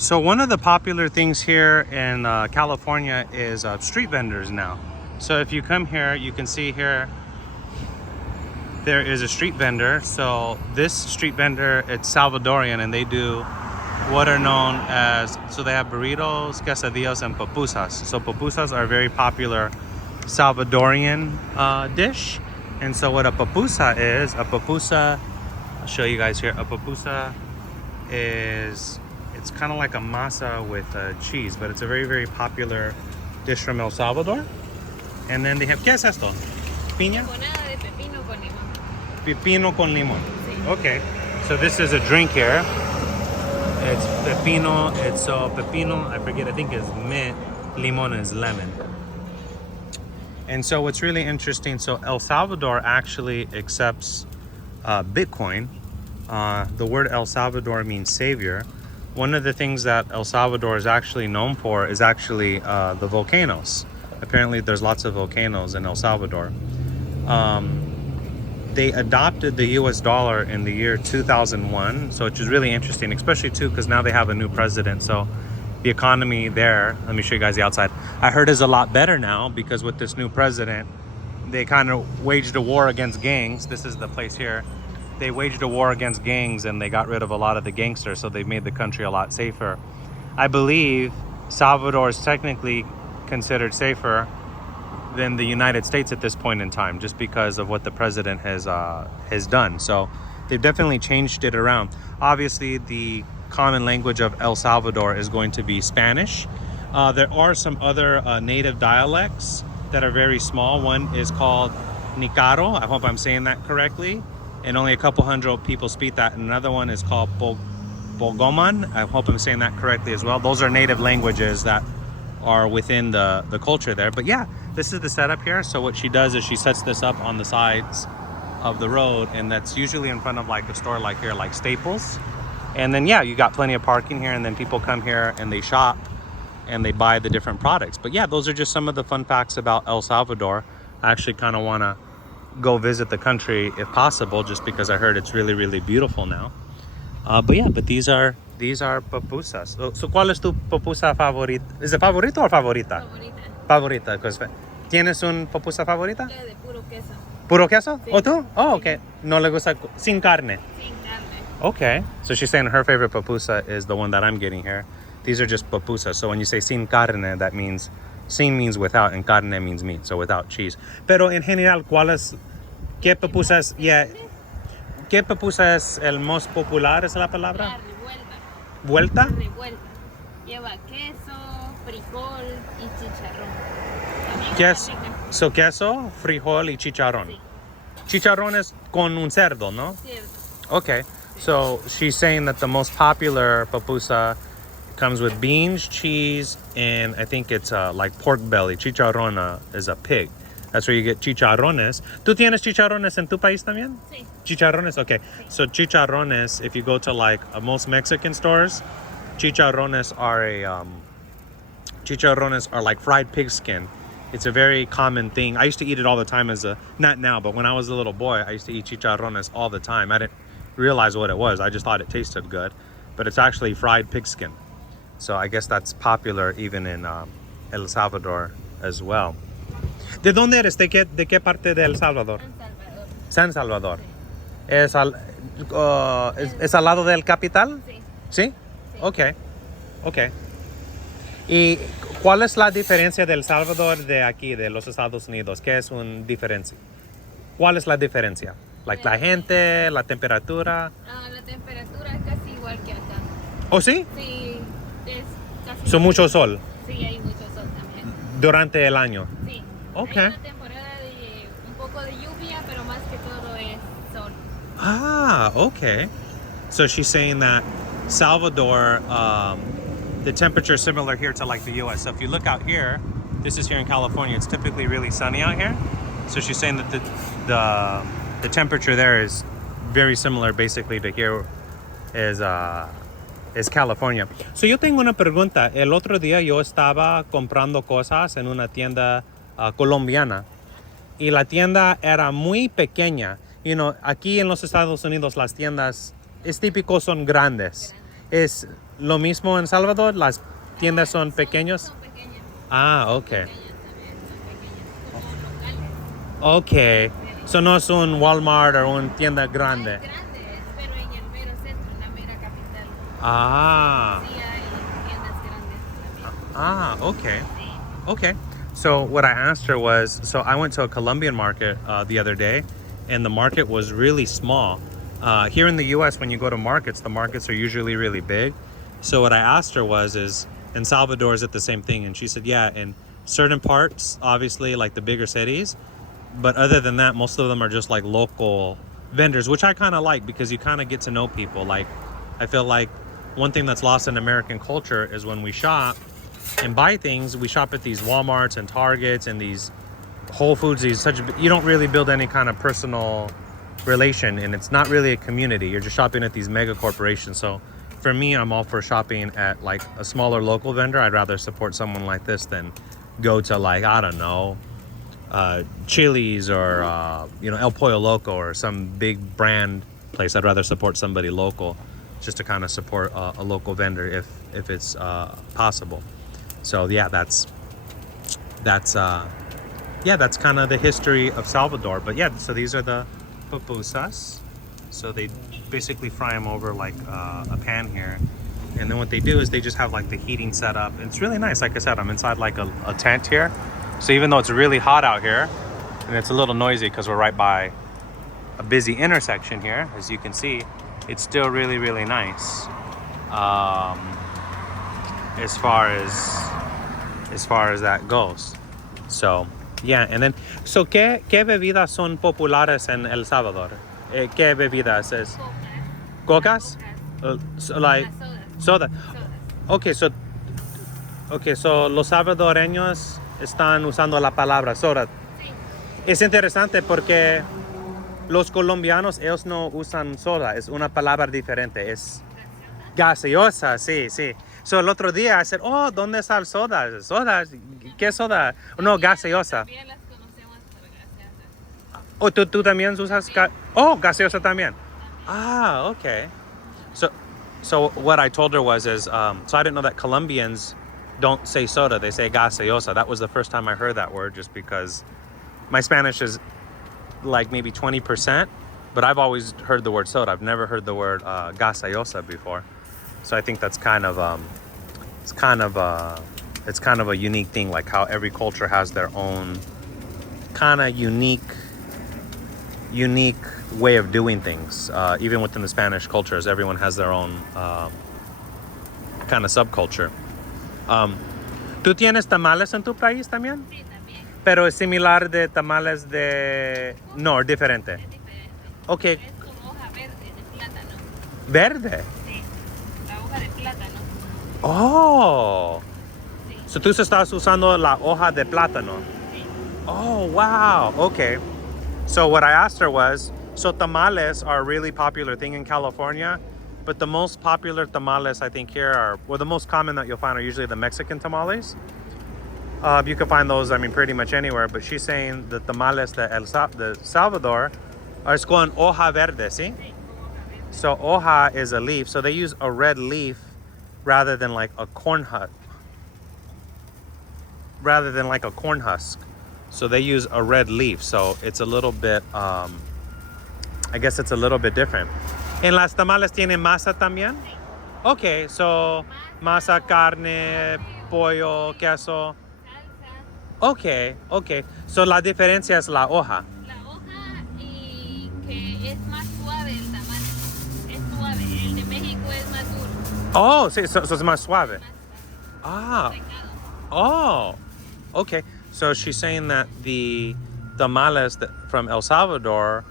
So one of the popular things here in California is street vendors now. So if you come here, you can see here, there is a street vendor. So this street vendor, it's Salvadorian, and they do what are known as, so they have burritos, quesadillas, and pupusas. So pupusas are a very popular Salvadorian dish. And so what a pupusa is, I'll show you guys here, a pupusa is, it's kind of like a masa with cheese, but it's a very, very popular dish from El Salvador. And then they have, ¿qué es esto? Piña? Limonada de pepino con limón. Pepino con limón. Sí. Okay, so this is a drink here. It's pepino, it's pepino, I forget, I think it's mint, limon is lemon. And so what's really interesting, so El Salvador actually accepts Bitcoin. The word El Salvador means savior. One of the things that El Salvador is actually known for is actually the volcanoes. Apparently there's lots of volcanoes in El Salvador. They adopted the US dollar in the year 2001, so which is really interesting, especially too because now they have a new president. So the economy there, let me show you guys the outside, I heard is a lot better now because with this new president, they kind of waged a war against gangs. This is the place here. They waged a war against gangs and they got rid of a lot of the gangsters, so they made the country a lot safer. I believe Salvador is technically considered safer than the United States at this point in time, just because of what the president has done. So they've definitely changed it around. Obviously, the common language of El Salvador is going to be Spanish. There are some other native dialects that are very small. One is called Nicaro. I hope I'm saying that correctly. And only a couple hundred people speak that. And another one is called Bogoman. I hope I'm saying that correctly as well. Those are native languages that are within the culture there. But yeah, this is the setup here. So what she does is she sets this up on the sides of the road, and that's usually in front of like a store like here, like Staples. And then yeah, you got plenty of parking here, and then people come here and they shop and they buy the different products. But yeah, those are just some of the fun facts about El Salvador. I actually kind of want to go visit the country if possible, just because I heard it's really, really beautiful now. But yeah, but these are pupusas. So ¿cuál es tu pupusa favorita? Is it favorito or favorita? Favorita. Favorita, because ¿tienes un pupusa favorita? La de puro queso. ¿Puro queso? Sí. ¿O tú? Oh, okay. No le gusta sin carne. Sin carne. Okay. So she's saying her favorite pupusa is the one that I'm getting here. These are just pupusas. So when you say sin carne, that means sin means without and carne means meat, so without cheese. Pero en general, ¿qué pupusas? Yeah. ¿Qué pupusa es el más popular, es la palabra? La revuelta. ¿Vuelta? Revuelta. Lleva queso, frijol y chicharrón. También Queso, está rica. so queso, frijol y chicharrón. Sí. Chicharrón es con un cerdo, ¿no? Cierto. Okay. So she's saying that the most popular pupusa comes with beans, cheese, and I think it's like pork belly. Chicharrón is a pig. That's where you get chicharrones. ¿Tú tienes chicharrones en tu país también? Sí. Chicharrones, okay. So chicharrones, if you go to like most Mexican stores, chicharrones are like fried pig skin. It's a very common thing. I used to eat it all the time not now, but when I was a little boy, I used to eat chicharrones all the time. I didn't realize what it was. I just thought it tasted good, but it's actually fried pig skin. So I guess that's popular even in El Salvador as well. ¿De dónde eres? ¿De qué parte de El Salvador? San Salvador. San Salvador. Sí. ¿Es al lado del capital? Sí. ¿Sí? Sí. Okay. Okay. ¿Y cuál es la diferencia de El Salvador de aquí, de los Estados Unidos? ¿Qué es una diferencia? ¿Cuál es la diferencia? Like la gente, la temperatura. La temperatura es casi igual que acá. ¿Oh, sí? Sí, es casi. Son mucho sol Sí, hay mucho sol también. durante el año. Sí. Ok. Hay una temporada de un poco de lluvia, pero más que todo es sol. Ah, okay. So she's saying that Salvador, the temperature is similar here to like the US. So if you look out here, this is here in California, it's typically really sunny out here. So she's saying that the temperature there is very similar basically to here is California. So yo tengo una pregunta. El otro día yo estaba comprando cosas en una tienda colombiana y la tienda era muy pequeña. You know, aquí en los Estados Unidos las tiendas es típico son grandes. Es lo mismo en Salvador, las tiendas son pequeños. Son pequeñas. Ah, ok. Pequeñas también, son pequeñas. Como locales. Ok. So no es un Walmart o una tienda Hay grande. grandes, pero en el mero centro, en la mera capital. Ah. Sí hay tiendas grandes también. Ah, okay. Sí. Okay. So what I asked her was, so I went to a Colombian market the other day, and the market was really small. Here in the U.S., when you go to markets, the markets are usually really big. So what I asked her was, is in Salvador, is it the same thing? And she said, yeah, in certain parts, obviously, like the bigger cities. But other than that, most of them are just like local vendors, which I kind of like because you kind of get to know people. Like, I feel like one thing that's lost in American culture is when we shop and buy things, we shop at these Walmarts and Targets and these Whole Foods. You don't really build any kind of personal relation, and it's not really a community. You're just shopping at these mega corporations. So for me, I'm all for shopping at like a smaller local vendor. I'd rather support someone like this than go to like, I don't know, Chili's or El Pollo Loco or some big brand place. I'd rather support somebody local, just to kind of support a local vendor if it's possible. So yeah, that's kind of the history of Salvador. But yeah, so these are the pupusas. So they basically fry them over like a pan here, and then what they do is they just have like the heating set up. It's really nice. Like I said, I'm inside like a tent here. So even though it's really hot out here, and it's a little noisy because we're right by a busy intersection here, as you can see, it's still really, really nice. As far as that goes. So yeah, and then so ¿qué bebidas son populares en El Salvador? ¿Qué bebidas es? Cocas. Cocas? So, like Soda. soda. Okay, so los salvadoreños están usando la palabra soda. Sí. Es interesante porque los colombianos, ellos no usan soda, es una palabra diferente, es gaseosa, sí. So el otro día I said, oh, ¿dónde está el soda? ¿Soda? ¿Qué soda? No, gaseosa. También las conocemos por gaseosas. Oh, ¿tú también usas gaseosa también? Ah, okay. So what I told her was so I didn't know that Colombians don't say soda, they say gaseosa. That was the first time I heard that word, just because my Spanish is like maybe 20%, but I've always heard the word soda. I've never heard the word gaseosa before. So I think that's kind of a unique thing, like how every culture has their own kind of unique way of doing things. Even within the Spanish cultures, everyone has their own kind of subculture. ¿Tú tienes tamales en tu país también? Sí, también. Pero es similar de tamales de... No, es diferente. Es diferente. Ok. Es con hoja verde de plátano. ¿Verde? Sí. La hoja de plátano. Oh. Sí. So tú estás usando la hoja de plátano. Sí. Oh, wow. Okay. So what I asked her was, so tamales are a really popular thing in California, but the most popular tamales I think here are, well, the most common that you'll find are usually the Mexican tamales. You can find those, I mean, pretty much anywhere, but she's saying the tamales de Salvador are con hoja verde, ¿sí? Sí, con hoja verde. So hoja is a leaf, so they use a red leaf rather than like a corn husk. So they use a red leaf, so it's a little bit, I guess it's a little bit different. ¿En las tamales tienen masa también? Sí. Okay, so masa, carne, pollo, queso. Salsa. Okay. So la diferencia es la hoja. La hoja y que es más suave el tamal. Es suave. El de México es más duro. Oh, sí, so es más suave. Más Ah, secado. oh, okay. So she's saying that the tamales from El Salvador,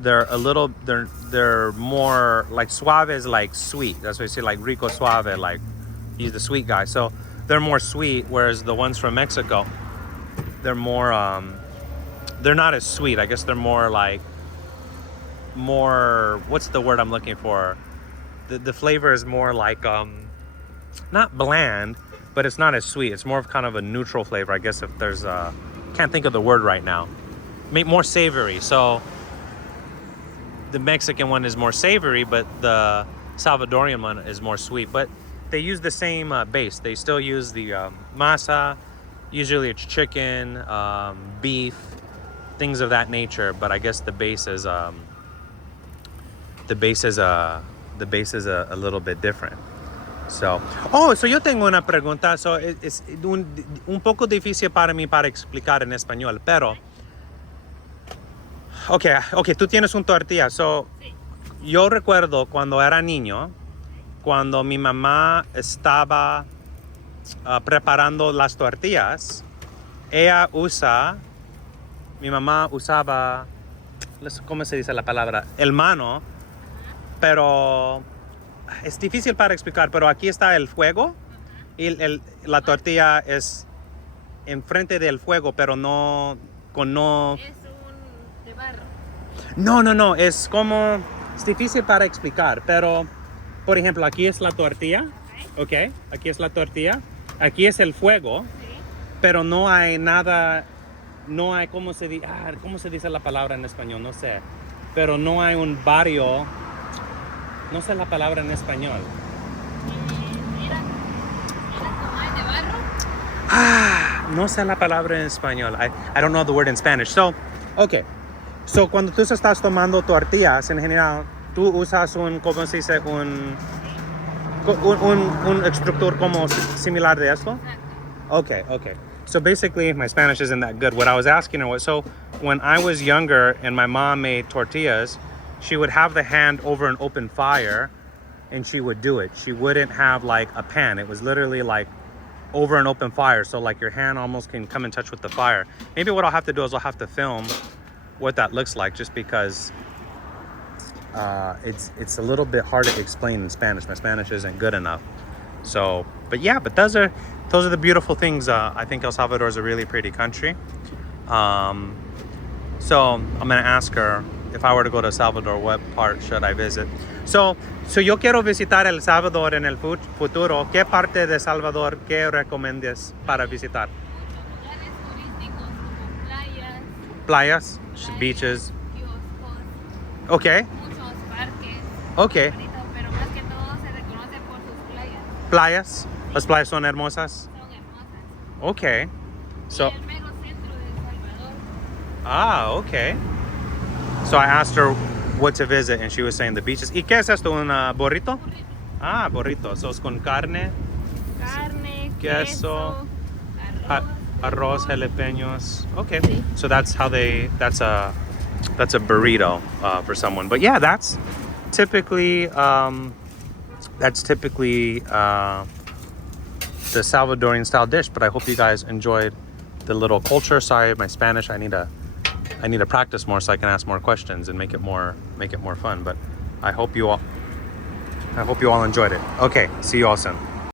they're more like suave is like sweet. That's why you say like rico suave, like he's the sweet guy. So they're more sweet, whereas the ones from Mexico, they're more they're not as sweet. I guess they're more what's the word I'm looking for? The flavor is more like not bland, but it's not as sweet. It's more of kind of a neutral flavor, I guess, if there's can't think of the word right now. More savory. So the Mexican one is more savory, but the Salvadorian one is more sweet. But they use the same base. They still use the masa. Usually it's chicken, beef, things of that nature. But I guess the base is a little bit different. So, so yo tengo una pregunta. So es un poco difícil para mí para explicar en español, pero okay, tú tienes un tortilla. So, Sí. yo recuerdo cuando era niño, cuando mi mamá estaba preparando las tortillas, mi mamá usaba, ¿cómo se dice la palabra? El mano, pero es difícil para explicar, pero aquí está el fuego y la tortilla es enfrente del fuego, pero no. Es un de barro. No, es como, es difícil para explicar, pero, por ejemplo, aquí es la tortilla, ¿ok? Aquí es la tortilla, aquí es el fuego, Sí. pero no hay nada, no hay, ¿cómo se dice la palabra en español? No sé, pero no hay un barrio, no sé la palabra en español. Era como de barro. No sé la palabra en español. I don't know the word in Spanish. So, okay. So, cuando tú estás tomando tortillas, en general, tú usas ¿cómo se dice? Un extractor como similar de esto? Exacto. Okay. So basically, my Spanish isn't that good. What I was asking her was, so when I was younger and my mom made tortillas, she would have the hand over an open fire and she would do it. She wouldn't have like a pan. It was literally like over an open fire. So like your hand almost can come in touch with the fire. Maybe what I'll have to do is I'll have to film what that looks like, just because it's a little bit hard to explain in Spanish. My Spanish isn't good enough. So, but those are the beautiful things. I think El Salvador is a really pretty country. So I'm gonna ask her, if I were to go to El Salvador, what part should I visit? So yo quiero visitar El Salvador en el futuro. ¿Qué parte de Salvador que recomiendas para visitar? Lugares turísticos como Playas, beaches. kioscos, Okay. muchos parques. Okay. Bonito, pero más que todo se reconoce por sus playas. Playas. Las playas son hermosas. Son hermosas. Okay. Y So, el mero centro de El Salvador. okay. So I asked her what to visit and she was saying the beaches. ¿Y qué es esto? ¿Un burrito? Burrito. Burrito. So es con carne, Carne, queso, arroz. arroz, jalapeños. Okay. Sí. So that's a burrito for someone. But yeah, that's typically the Salvadorian style dish. But I hope you guys enjoyed the little culture. Sorry, my Spanish. I need to practice more so I can ask more questions and make it more fun. But I hope you all enjoyed it. Okay, see you all soon.